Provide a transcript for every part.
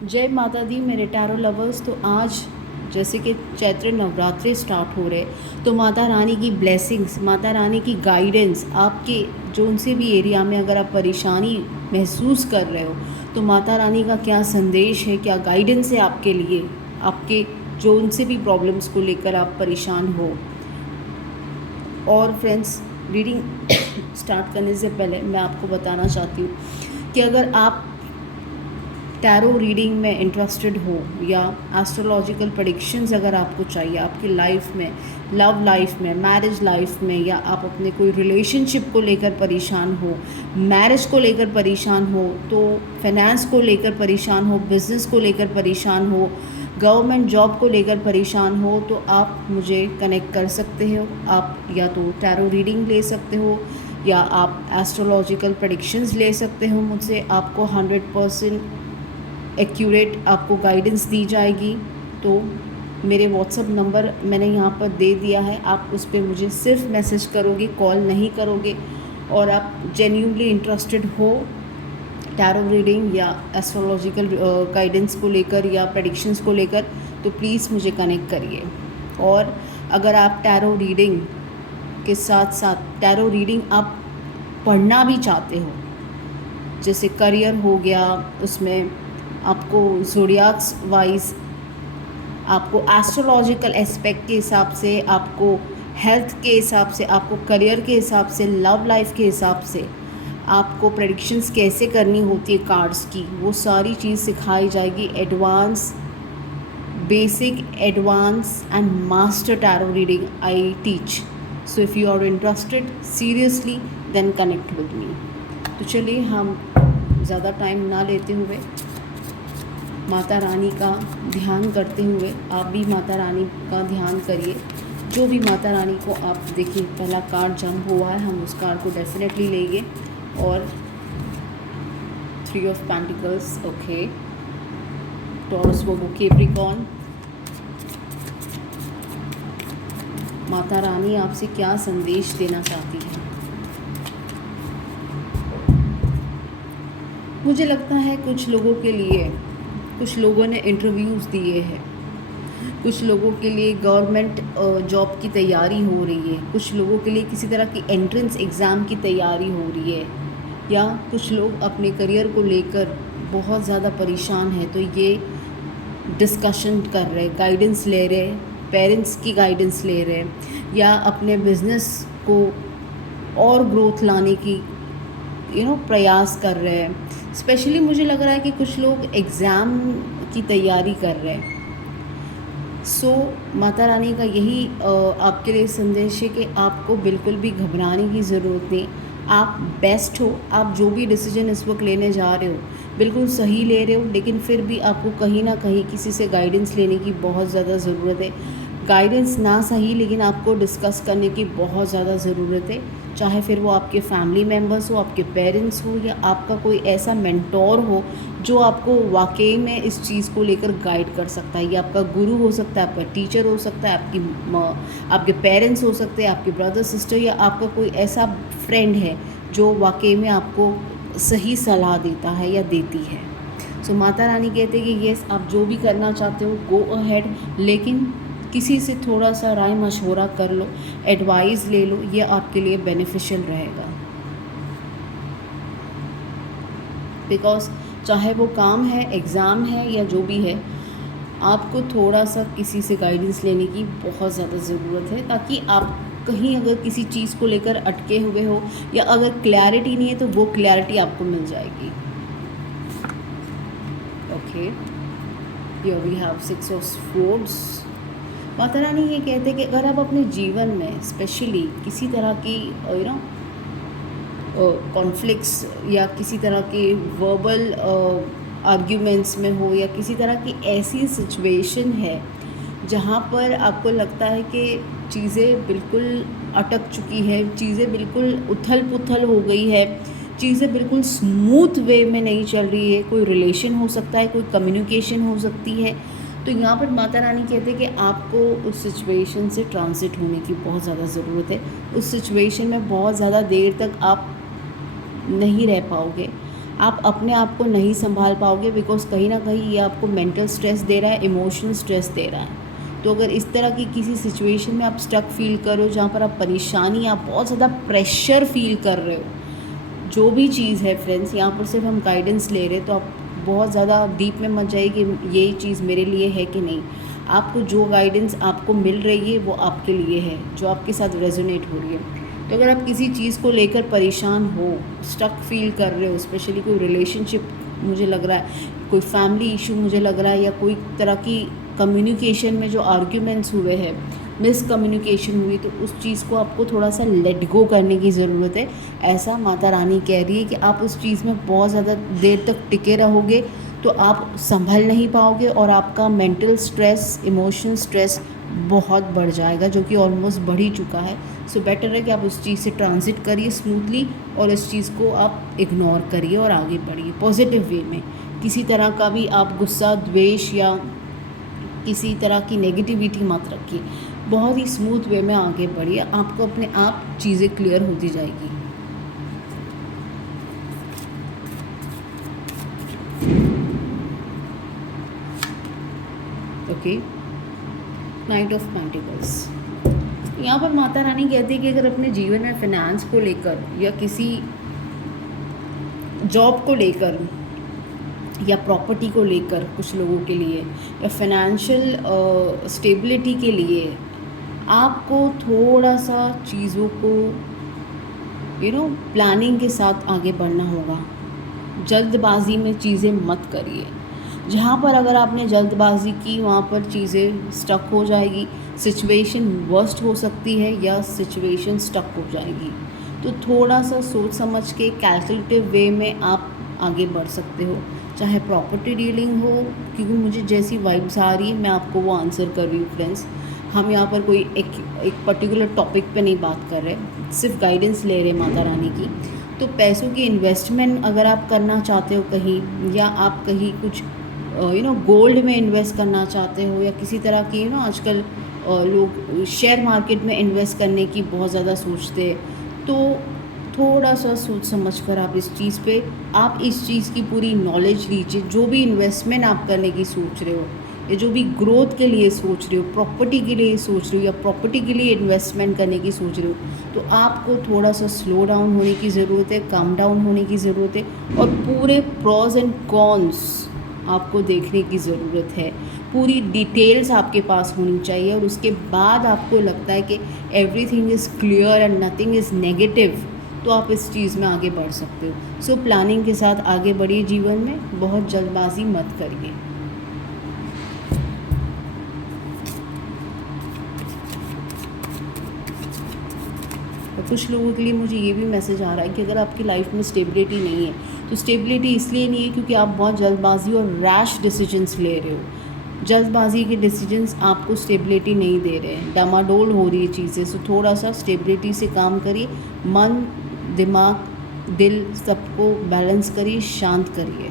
जय माता दी मेरे टैरो लवर्स। तो आज जैसे कि चैत्र नवरात्रि स्टार्ट हो रहे, तो माता रानी की ब्लेसिंग्स, माता रानी की गाइडेंस आपके जो उनसे भी एरिया में अगर आप परेशानी महसूस कर रहे हो, तो माता रानी का क्या संदेश है, क्या गाइडेंस है आपके लिए, आपके जो उनसे भी प्रॉब्लम्स को लेकर आप परेशान हो। और फ्रेंड्स, रीडिंग स्टार्ट करने से पहले मैं आपको बताना चाहती हूँ कि अगर आप टैरो रीडिंग में इंटरेस्टेड हो या एस्ट्रोलॉजिकल प्रेडिक्शंस अगर आपको चाहिए आपकी लाइफ में, लव लाइफ में, मैरिज लाइफ में, या आप अपने कोई रिलेशनशिप को लेकर परेशान हो, मैरिज को लेकर परेशान हो, तो फाइनेंस को लेकर परेशान हो, बिज़नेस को लेकर परेशान हो, गवर्नमेंट जॉब को लेकर परेशान हो, तो आप मुझे कनेक्ट कर सकते हो। आप या तो टैरो रीडिंग ले सकते हो या आप एस्ट्रोलॉजिकल प्रेडिक्शंस ले सकते हो मुझसे। आपको 100% एक्यूरेट आपको गाइडेंस दी जाएगी। तो मेरे व्हाट्सअप नंबर मैंने यहाँ पर दे दिया है, आप उस पर मुझे सिर्फ मैसेज करोगे, कॉल नहीं करोगे। और आप जेन्युइनली इंटरेस्टेड हो टैरो रीडिंग या एस्ट्रोलॉजिकल गाइडेंस को लेकर या प्रेडिक्शंस को लेकर, तो प्लीज़ मुझे कनेक्ट करिए। और अगर आप टैरो रीडिंग के साथ साथ टैरो रीडिंग आप पढ़ना भी चाहते हो, जैसे करियर हो गया, उसमें आपको ज़ोडियाक्स वाइज, आपको एस्ट्रोलॉजिकल एस्पेक्ट के हिसाब से, आपको हेल्थ के हिसाब से, आपको करियर के हिसाब से, लव लाइफ के हिसाब से आपको प्रेडिक्शंस कैसे करनी होती है कार्ड्स की, वो सारी चीज़ सिखाई जाएगी। Advance, basic, advance and master tarot reading I teach. So if you are interested seriously, then connect with me. तो चलिए, हम ज़्यादा टाइम ना लेते हुए माता रानी का ध्यान करते हुए, आप भी माता रानी का ध्यान करिए। जो भी माता रानी को आप देखिए, पहला कार्ड जंप हुआ है, हम उस कार्ड को डेफिनेटली लेंगे। और 3 of pentacles, okay, taurus, Virgo, Capricorn. Mata Rani आपसे क्या संदेश देना चाहती है? मुझे लगता है कुछ लोगों के लिए, कुछ लोगों ने इंटरव्यूज़ दिए हैं, कुछ लोगों के लिए गवर्नमेंट जॉब की तैयारी हो रही है, कुछ लोगों के लिए किसी तरह की एंट्रेंस एग्ज़ाम की तैयारी हो रही है, या कुछ लोग अपने करियर को लेकर बहुत ज़्यादा परेशान है, तो ये डिस्कशन कर रहे, गाइडेंस ले रहे, पेरेंट्स की गाइडेंस ले रहे, या अपने बिज़नेस को और ग्रोथ लाने की प्रयास कर रहे हैं। स्पेशली मुझे लग रहा है कि कुछ लोग एग्ज़ाम की तैयारी कर रहे हैं। सो माता रानी का यही आपके लिए संदेश है कि आपको बिल्कुल भी घबराने की ज़रूरत नहीं। आप बेस्ट हो, आप जो भी डिसीजन इस वक्त लेने जा रहे हो बिल्कुल सही ले रहे हो, लेकिन फिर भी आपको कहीं ना कहीं किसी से गाइडेंस लेने की बहुत ज़्यादा ज़रूरत है। गाइडेंस ना सही, लेकिन आपको डिस्कस करने की बहुत ज़्यादा ज़रूरत है। चाहे फिर वो आपके फैमिली मेम्बर्स हो, आपके पेरेंट्स हो, या आपका कोई ऐसा मेंटोर हो जो आपको वाकई में इस चीज़ को लेकर गाइड कर सकता है। ये आपका गुरु हो सकता है, आपका टीचर हो सकता है, आपके पेरेंट्स हो सकते हैं, आपके ब्रदर सिस्टर, या आपका कोई ऐसा फ्रेंड है जो वाकई में आपको सही सलाह देता है या देती है। सो माता रानी कहते हैं कि येस, आप जो भी करना चाहते हो गो अहेड, लेकिन किसी से थोड़ा सा राय मशवरा कर लो, एडवाइस ले लो, ये आपके लिए बेनिफिशियल रहेगा। बिकॉज चाहे वो काम है, एग्ज़ाम है, या जो भी है, आपको थोड़ा सा किसी से गाइडेंस लेने की बहुत ज़्यादा ज़रूरत है, ताकि आप कहीं अगर किसी चीज़ को लेकर अटके हुए हो, या अगर क्लैरिटी नहीं है, तो वो क्लैरिटी आपको मिल जाएगी। Okay, here we have 6 of swords. Mata Rani ये कहते हैं कि अगर आप अपने जीवन में स्पेशली किसी तरह की कॉन्फ्लिक्ट्स या किसी तरह के वर्बल आर्ग्यूमेंट्स में हो, या किसी तरह की ऐसी सिचुएशन है जहाँ पर आपको लगता है कि चीज़ें बिल्कुल अटक चुकी है, चीज़ें बिल्कुल उथल पुथल हो गई है, चीज़ें बिल्कुल स्मूथ वे में नहीं चल रही है, कोई रिलेशन हो सकता है, कोई कम्युनिकेशन हो सकती है, तो यहाँ पर माता रानी कहते हैं कि आपको उस सिचुएशन से ट्रांजिट होने की बहुत ज़्यादा ज़रूरत है। उस सिचुएशन में बहुत ज़्यादा देर तक आप नहीं रह पाओगे, आप अपने आप को नहीं संभाल पाओगे, बिकॉज कहीं ना कहीं ये आपको मेंटल स्ट्रेस दे रहा है, इमोशनल स्ट्रेस दे रहा है। तो अगर इस तरह की किसी सिचुएशन में आप स्टक फील करो, जहाँ पर आप परेशानी, आप बहुत ज़्यादा प्रेशर फील कर रहे हो, जो भी चीज़ है फ्रेंड्स, यहाँ पर सिर्फ हम गाइडेंस ले रहे हैं, तो आप बहुत ज़्यादा डीप में मत जाइए कि ये चीज़ मेरे लिए है कि नहीं। आपको जो गाइडेंस आपको मिल रही है वो आपके लिए है, जो आपके साथ रेजोनेट हो रही है। तो अगर आप किसी चीज़ को लेकर परेशान हो, स्टक फील कर रहे हो, स्पेशली कोई रिलेशनशिप मुझे लग रहा है, कोई फैमिली इशू मुझे लग रहा है, या कोई तरह की कम्युनिकेशन में जो आर्ग्यूमेंट्स हुए हैं, मिसकम्युनिकेशन हुई, तो उस चीज़ को आपको थोड़ा सा लेट गो करने की ज़रूरत है। ऐसा माता रानी कह रही है कि आप उस चीज़ में बहुत ज़्यादा देर तक टिके रहोगे तो आप संभल नहीं पाओगे, और आपका मेंटल स्ट्रेस, इमोशनल स्ट्रेस बहुत बढ़ जाएगा, जो कि ऑलमोस्ट बढ़ ही चुका है। सो बेटर है कि आप उस चीज़ से ट्रांजिट करिए स्मूथली, और इस चीज़ को आप इग्नोर करिए और आगे बढ़िए पॉजिटिव वे में। किसी तरह का भी आप गुस्सा, द्वेष या किसी तरह की नेगेटिविटी मत रखिए, बहुत ही स्मूथ वे में आगे बढ़िए, आपको अपने आप चीज़ें क्लियर होती जाएगी। Okay, night of pentacles. यहाँ पर माता रानी कहती है कि अगर अपने जीवन में फाइनेंस को लेकर, या किसी जॉब को लेकर, या प्रॉपर्टी को लेकर कुछ लोगों के लिए, या फाइनेंशियल स्टेबिलिटी के लिए आपको थोड़ा सा चीज़ों को प्लानिंग के साथ आगे बढ़ना होगा। जल्दबाजी में चीज़ें मत करिए। जहाँ पर अगर आपने जल्दबाजी की, वहाँ पर चीज़ें स्टक हो जाएगी, सिचुएशन वर्स्ट हो सकती है, या सिचुएशन स्टक हो जाएगी। तो थोड़ा सा सोच समझ के कैलकुलेटिव वे में आप आगे बढ़ सकते हो, चाहे प्रॉपर्टी डीलिंग हो, क्योंकि मुझे जैसी वाइब्स आ रही है मैं आपको वो आंसर कर रही हूँ फ्रेंड्स। हम यहाँ पर कोई एक पर्टिकुलर टॉपिक पे नहीं बात कर रहे, सिर्फ गाइडेंस ले रहे माता रानी की। तो पैसों की इन्वेस्टमेंट अगर आप करना चाहते हो कहीं, या आप कहीं कुछ गोल्ड में इन्वेस्ट करना चाहते हो, या किसी तरह की आजकल लोग शेयर मार्केट में इन्वेस्ट करने की बहुत ज़्यादा सोचते हैं, तो थोड़ा सा सोच समझ कर आप इस चीज़ की पूरी नॉलेज लीजिए। जो भी इन्वेस्टमेंट आप करने की सोच रहे हो, या जो भी ग्रोथ के लिए सोच रहे हो, प्रॉपर्टी के लिए सोच रहे हो, या प्रॉपर्टी के लिए इन्वेस्टमेंट करने की सोच रहे हो, तो आपको थोड़ा सा स्लो डाउन होने की ज़रूरत है, काम डाउन होने की ज़रूरत है, और पूरे प्रॉज एंड कॉन्स आपको देखने की ज़रूरत है। पूरी डिटेल्स आपके पास होनी चाहिए, और उसके बाद आपको लगता है कि everything is clear and nothing is negative, तो आप इस चीज़ में आगे बढ़ सकते हो। सो प्लानिंग के साथ आगे बढ़िए जीवन में, बहुत जल्दबाजी मत करिए। और कुछ लोगों के लिए मुझे ये भी मैसेज आ रहा है कि अगर आपकी लाइफ में स्टेबिलिटी नहीं है, तो स्टेबिलिटी इसलिए नहीं है क्योंकि आप बहुत जल्दबाजी और रैश डिसीजंस ले रहे हो। जल्दबाजी के डिसीजंस आपको स्टेबिलिटी नहीं दे रहे हैं, डामाडोल हो रही है चीज़ें। सो थोड़ा सा स्टेबिलिटी से काम करिए, मन, दिमाग, दिल सबको बैलेंस करिए, शांत करिए।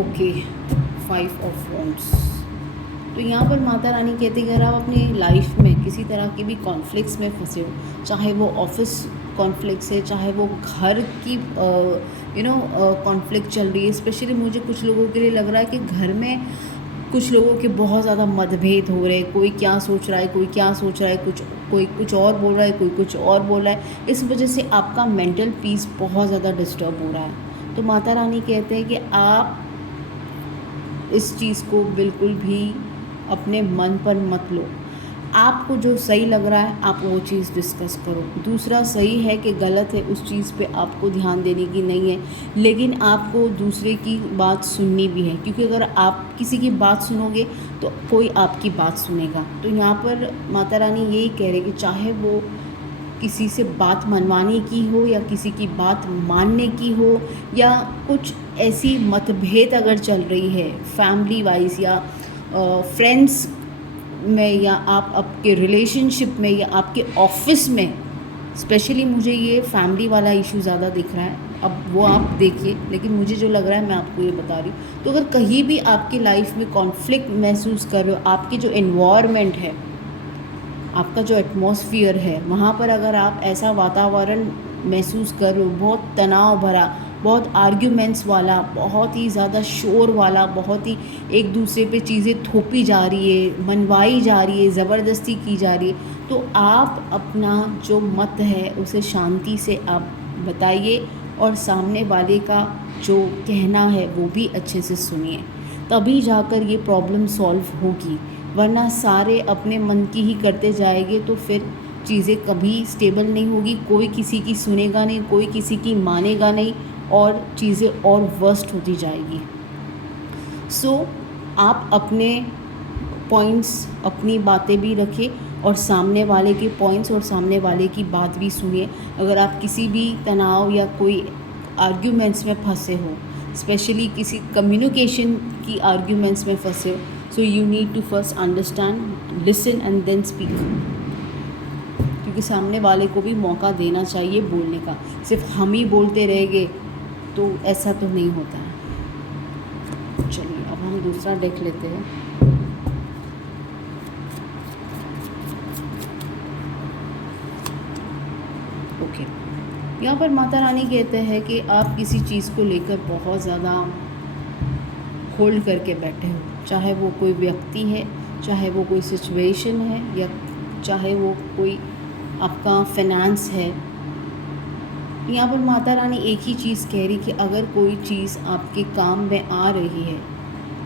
Okay, 5 of wands. तो यहाँ पर माता रानी कहती है कि अगर आप अपनी लाइफ में किसी तरह की भी कॉन्फ्लिक्ट्स में फंसे हो, चाहे वो ऑफिस कॉन्फ्लिक्ट्स है, चाहे वो घर की कॉन्फ्लिक्ट चल रही है। स्पेशली मुझे कुछ लोगों के लिए लग रहा है कि घर में कुछ लोगों के बहुत ज़्यादा मतभेद हो रहे हैं, कोई क्या सोच रहा है, कोई क्या सोच रहा है, कोई कुछ और बोल रहा है, कोई कुछ और बोल रहा है। इस वजह से आपका मेंटल पीस बहुत ज़्यादा डिस्टर्ब हो रहा है। तो माता रानी कहते हैं कि आप इस चीज़ को बिल्कुल भी अपने मन पर मत लो। आपको जो सही लग रहा है आप वो चीज़ डिस्कस करो। दूसरा सही है कि गलत है, उस चीज़ पे आपको ध्यान देने की नहीं है, लेकिन आपको दूसरे की बात सुननी भी है, क्योंकि अगर आप किसी की बात सुनोगे तो कोई आपकी बात सुनेगा। तो यहाँ पर माता रानी यही कह रही है कि चाहे वो किसी से बात मनवाने की हो, या किसी की बात मानने की हो, या कुछ ऐसी मतभेद अगर चल रही है फैमिली वाइज, या फ्रेंड्स में, या आप आपके रिलेशनशिप में, या आपके ऑफिस में। स्पेशली मुझे ये फैमिली वाला इशू ज़्यादा दिख रहा है, अब वो आप देखिए, लेकिन मुझे जो लग रहा है मैं आपको ये बता रही हूँ। तो अगर कहीं भी आपकी लाइफ में कॉन्फ्लिक्ट महसूस कर रहे हो, आपकी जो एनवायरनमेंट है, आपका जो एटमॉस्फियर है, वहाँ पर अगर आप ऐसा वातावरण महसूस कर रहे हो, बहुत तनाव भरा, बहुत आर्ग्यूमेंट्स वाला, बहुत ही ज़्यादा शोर वाला, बहुत ही एक दूसरे पे चीज़ें थोपी जा रही है, मनवाई जा रही है, ज़बरदस्ती की जा रही है, तो आप अपना जो मत है उसे शांति से आप बताइए और सामने वाले का जो कहना है वो भी अच्छे से सुनिए, तभी जाकर ये प्रॉब्लम सॉल्व होगी। वरना सारे अपने मन की ही करते जाएंगे तो फिर चीज़ें कभी स्टेबल नहीं होगी, कोई किसी की सुनेगा नहीं, कोई किसी की मानेगा नहीं और चीज़ें और वर्स्ट होती जाएगी। सो आप अपने पॉइंट्स, अपनी बातें भी रखें और सामने वाले के पॉइंट्स और सामने वाले की बात भी सुनिए। अगर आप किसी भी तनाव या कोई आर्ग्यूमेंट्स में फंसे हो, स्पेशली किसी कम्युनिकेशन की आर्ग्यूमेंट्स में फंसे हो, so you need to first understand, listen and then speak, क्योंकि सामने वाले को भी मौका देना चाहिए बोलने का। सिर्फ हम ही बोलते रहेंगे तो ऐसा तो नहीं होता है। चलिए अब हम दूसरा डेक लेते हैं। ओके, यहाँ पर माता रानी कहते हैं कि आप किसी चीज़ को लेकर बहुत ज़्यादा होल्ड करके बैठे हो, चाहे वो कोई व्यक्ति है, चाहे वो कोई सिचुएशन है, या चाहे वो कोई आपका फाइनेंस है। यहाँ पर माता रानी एक ही चीज़ कह रही कि अगर कोई चीज़ आपके काम में आ रही है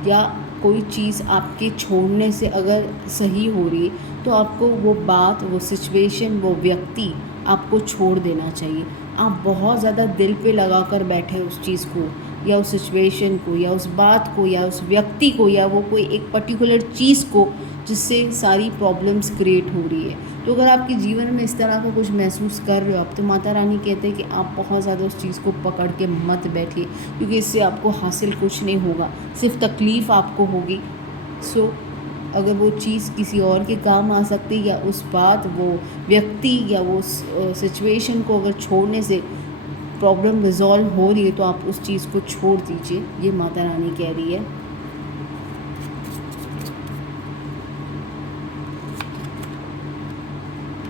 या कोई चीज़ आपके छोड़ने से अगर सही हो रही है तो आपको वो बात, वो सिचुएशन, वो व्यक्ति आपको छोड़ देना चाहिए। आप बहुत ज़्यादा दिल पे लगा कर बैठे उस चीज़ को या उस सिचुएशन को या उस बात को या उस व्यक्ति को या वो कोई एक पर्टिकुलर चीज़ को, जिससे सारी प्रॉब्लम्स क्रिएट हो रही है। तो अगर आपके जीवन में इस तरह का कुछ महसूस कर रहे हो आप, तो माता रानी कहते हैं कि आप बहुत ज़्यादा उस चीज़ को पकड़ के मत बैठिए, क्योंकि इससे आपको हासिल कुछ नहीं होगा, सिर्फ तकलीफ़ आपको होगी। सो अगर वो चीज़ किसी और के काम आ सकती है या उस बात, वो व्यक्ति या वो सिचुएशन को अगर छोड़ने से प्रॉब्लम रिजॉल्व हो रही है तो आप उस चीज़ को छोड़ दीजिए, ये माता रानी कह रही है।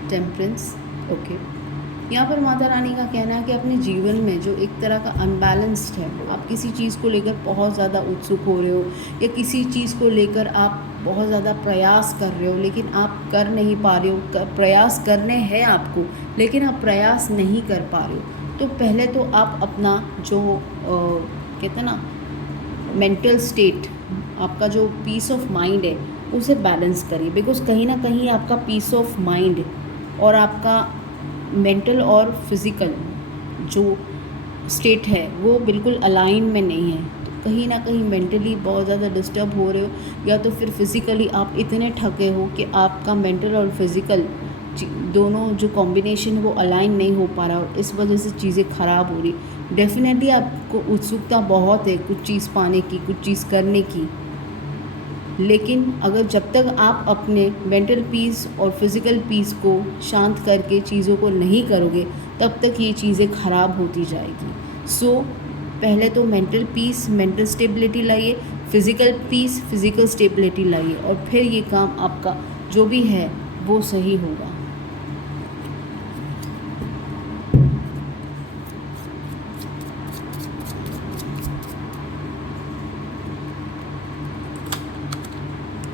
Temperance, okay. यहाँ पर माता रानी का कहना है कि अपने जीवन में जो एक तरह का अनबैलेंस्ड है, आप किसी चीज़ को लेकर बहुत ज़्यादा उत्सुक हो रहे हो या किसी चीज़ को लेकर आप बहुत ज़्यादा प्रयास कर रहे हो लेकिन आप कर नहीं पा रहे हो, प्रयास करने हैं आपको लेकिन आप प्रयास नहीं कर पा रहे हो। तो पहले तो आप अपना जो कहते हैं ना मेंटल स्टेट, आपका जो पीस ऑफ माइंड है उसे बैलेंस करिए, बिकॉज कहीं ना कहीं आपका पीस ऑफ माइंड और आपका मेंटल और फिज़िकल जो स्टेट है वो बिल्कुल अलाइन में नहीं है। तो कहीं ना कहीं मेंटली बहुत ज़्यादा डिस्टर्ब हो रहे हो या तो फिर फिज़िकली आप इतने थके हो कि आपका मेंटल और फिज़िकल दोनों जो कॉम्बिनेशन वो अलाइन नहीं हो पा रहा और इस वजह से चीज़ें ख़राब हो रही। डेफिनेटली आपको उत्सुकता बहुत है कुछ चीज़ पाने की, कुछ चीज़ करने की, लेकिन अगर जब तक आप अपने मेंटल पीस और फिज़िकल पीस को शांत करके चीज़ों को नहीं करोगे तब तक ये चीज़ें ख़राब होती जाएगी। सो पहले तो मेंटल पीस, मेंटल स्टेबिलिटी लाइए, फिज़िकल पीस, फिज़िकल स्टेबिलिटी लाइए और फिर ये काम आपका जो भी है वो सही होगा।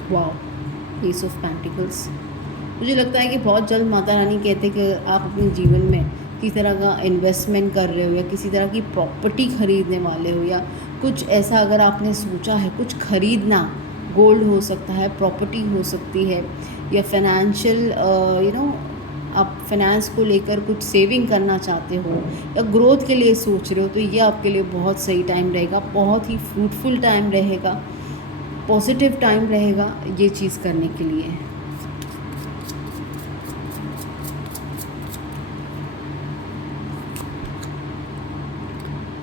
वाह, एस ऑफ पेंटिकल्स। मुझे लगता है कि बहुत जल्द माता रानी कहते हैं कि आप अपने जीवन में किसी तरह का इन्वेस्टमेंट कर रहे हो या किसी तरह की प्रॉपर्टी ख़रीदने वाले हो या कुछ ऐसा अगर आपने सोचा है कुछ ख़रीदना, गोल्ड हो सकता है, प्रॉपर्टी हो सकती है या फाइनेंशियल आप फाइनेंस को लेकर कुछ सेविंग करना चाहते हो या ग्रोथ के लिए सोच रहे हो, तो ये आपके लिए बहुत सही टाइम रहेगा, बहुत ही फ्रूटफुल टाइम रहेगा, पॉजिटिव टाइम रहेगा ये चीज़ करने के लिए।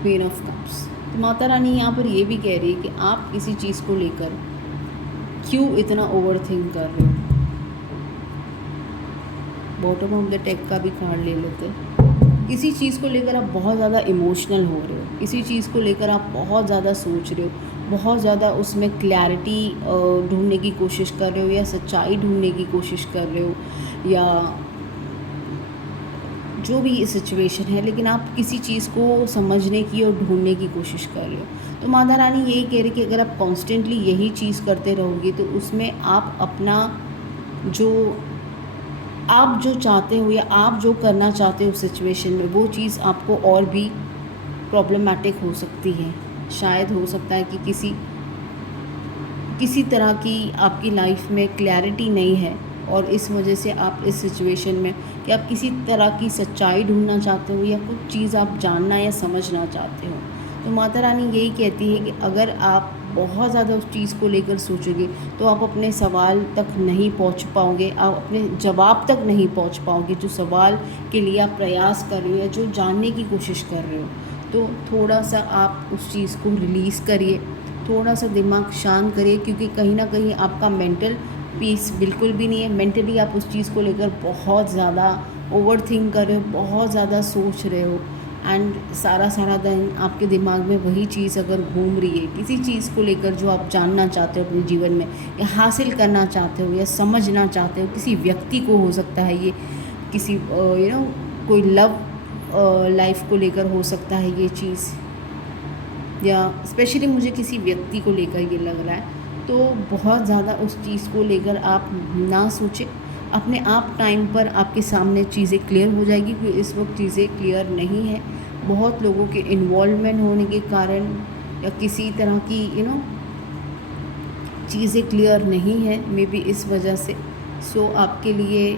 Queen of cups. तो माता रानी यहाँ पर ये भी कह रही है कि आप किसी चीज़ को लेकर क्यों इतना ओवर थिंक कर रहे हो। बॉटम ऑफ द टेक का भी कार्ड ले लेते हैं। किसी चीज़ को लेकर आप बहुत ज़्यादा इमोशनल हो रहे हो, किसी चीज़ को लेकर आप बहुत ज़्यादा सोच रहे हो, बहुत ज़्यादा उसमें क्लैरिटी ढूंढने की कोशिश कर रहे हो या सच्चाई ढूंढने की कोशिश कर रहे हो या जो भी सिचुएशन है, लेकिन आप किसी चीज़ को समझने की और ढूंढने की कोशिश कर रहे हो। तो माता रानी यही कह रही कि अगर आप कॉन्स्टेंटली यही चीज़ करते रहोगे तो उसमें आप अपना जो आप जो चाहते हो या आप जो करना चाहते हो सिचुएशन में, वो चीज़ आपको और भी प्रॉब्लमेटिक हो सकती है। शायद हो सकता है कि किसी तरह की आपकी लाइफ में क्लैरिटी नहीं है और इस वजह से आप इस सिचुएशन में कि आप किसी तरह की सच्चाई ढूंढना चाहते हो या कुछ चीज़ आप जानना या समझना चाहते हो। तो माता रानी यही कहती है कि अगर आप बहुत ज़्यादा उस चीज़ को लेकर सोचोगे तो आप अपने सवाल तक नहीं पहुंच पाओगे, आप अपने जवाब तक नहीं पहुंच पाओगे जो सवाल के लिए आप प्रयास कर रहे हो या जो जानने की कोशिश कर रहे हो। तो थोड़ा सा आप उस चीज़ को रिलीज़ करिए, थोड़ा सा दिमाग शांत करिए, क्योंकि कहीं ना कहीं आपका मेंटल पीस बिल्कुल भी नहीं है। मेंटली आप उस चीज़ को लेकर बहुत ज़्यादा ओवर थिंक कर रहे हो, बहुत ज़्यादा सोच रहे हो एंड सारा दिन आपके दिमाग में वही चीज़ अगर घूम रही है किसी चीज़ को लेकर जो आप जानना चाहते हो अपने जीवन में या हासिल करना चाहते हो या समझना चाहते हो, किसी व्यक्ति को हो सकता है ये, किसी कोई लव लाइफ को लेकर हो सकता है ये चीज़, या स्पेशली मुझे किसी व्यक्ति को लेकर ये लग रहा है। तो बहुत ज़्यादा उस चीज़ को लेकर आप ना सोचें, अपने आप टाइम पर आपके सामने चीज़ें क्लियर हो जाएगी, क्योंकि इस वक्त चीज़ें क्लियर नहीं है। बहुत लोगों के इन्वॉल्वमेंट होने के कारण या किसी तरह की चीज़ें क्लियर नहीं है, मे बी इस वजह से। सो आपके लिए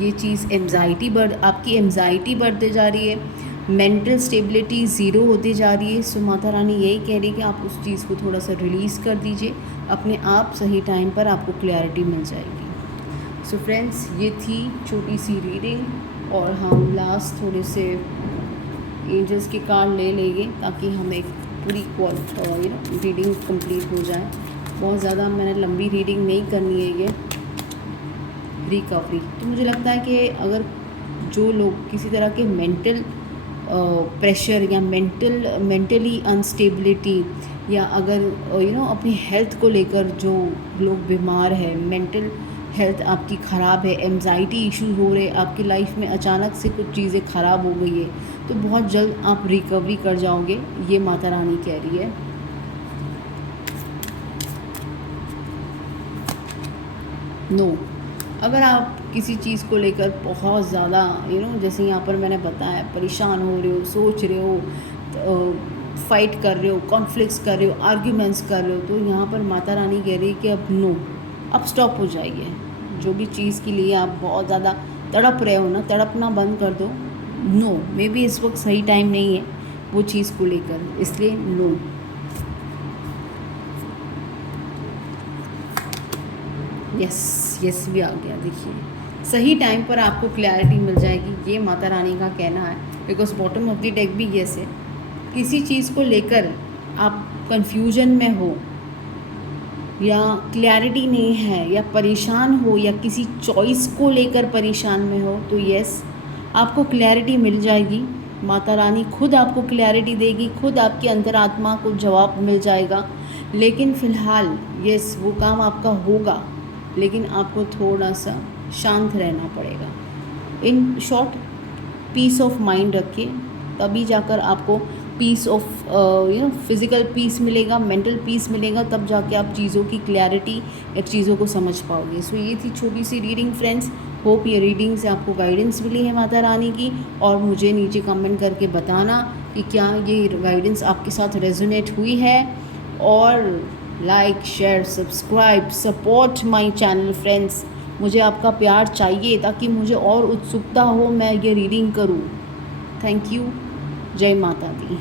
ये चीज़ आपकी एम्जाइटी बढ़ते जा रही है, मेंटल स्टेबिलिटी ज़ीरो होती जा रही है। सो माता रानी यही कह रही है कि आप उस चीज़ को थोड़ा सा रिलीज़ कर दीजिए, अपने आप सही टाइम पर आपको क्लैरिटी मिल जाएगी। सो फ्रेंड्स, ये थी छोटी सी रीडिंग और हम लास्ट थोड़े से एंजल्स के कार्ड ले लेंगे ताकि हमें एक पूरी रीडिंग कंप्लीट हो जाए। बहुत ज़्यादा मैंने लंबी रीडिंग नहीं करनी है ये रिकवरी। तो मुझे लगता है कि अगर जो लोग किसी तरह के मेंटल प्रेशर या मेंटली अनस्टेबिलिटी या अगर अपनी हेल्थ को लेकर जो लोग बीमार है, मेंटल हेल्थ आपकी ख़राब है, एंजाइटी इश्यूज हो रहे, आपकी लाइफ में अचानक से कुछ चीज़ें ख़राब हो गई है, तो बहुत जल्द आप रिकवरी कर जाओगे, ये माता रानी कह रही है। नो, अगर आप किसी चीज़ को लेकर बहुत ज़्यादा जैसे यहाँ पर मैंने बताया, परेशान हो रहे हो, सोच रहे हो, फाइट कर रहे हो, कॉन्फ्लिक्ट्स कर रहे हो, आर्ग्यूमेंट्स कर रहे हो, तो यहाँ पर माता रानी कह रही है कि अब नो, अब स्टॉप हो जाइए। जो भी चीज़ के लिए आप बहुत ज़्यादा तड़प रहे हो ना, तड़पना बंद कर दो। नो, मे बी इस वक्त सही टाइम नहीं है वो चीज़ को लेकर, इसलिए नो। यस भी आ गया। देखिए, सही टाइम पर आपको क्लैरिटी मिल जाएगी, ये माता रानी का कहना है। Because bottom of the deck भी यस है। किसी चीज़ को लेकर आप कंफ्यूजन में हो या क्लैरिटी नहीं है या परेशान हो या किसी चॉइस को लेकर परेशान में हो, तो यस, आपको क्लैरिटी मिल जाएगी। माता रानी खुद आपको क्लैरिटी देगी, खुद आपकी अंतरात्मा को जवाब मिल जाएगा। लेकिन फ़िलहाल यस, वो काम आपका होगा, लेकिन आपको थोड़ा सा शांत रहना पड़ेगा। In short, peace of mind रखिए, तभी जाकर आपको पीस ऑफ फिज़िकल पीस मिलेगा, मेंटल पीस मिलेगा, तब जाके आप चीज़ों की क्लैरिटी या चीज़ों को समझ पाओगे। सो ये थी छोटी सी रीडिंग फ्रेंड्स। होप ये रीडिंग से आपको गाइडेंस मिली है माता रानी की, और मुझे नीचे कमेंट करके बताना कि क्या ये गाइडेंस आपके साथ रेजोनेट हुई है। और like, share, subscribe, support my channel friends. मुझे आपका प्यार चाहिए ताकि मुझे और उत्सुकता हो मैं ये रीडिंग करूं। Thank you. जय माता दी।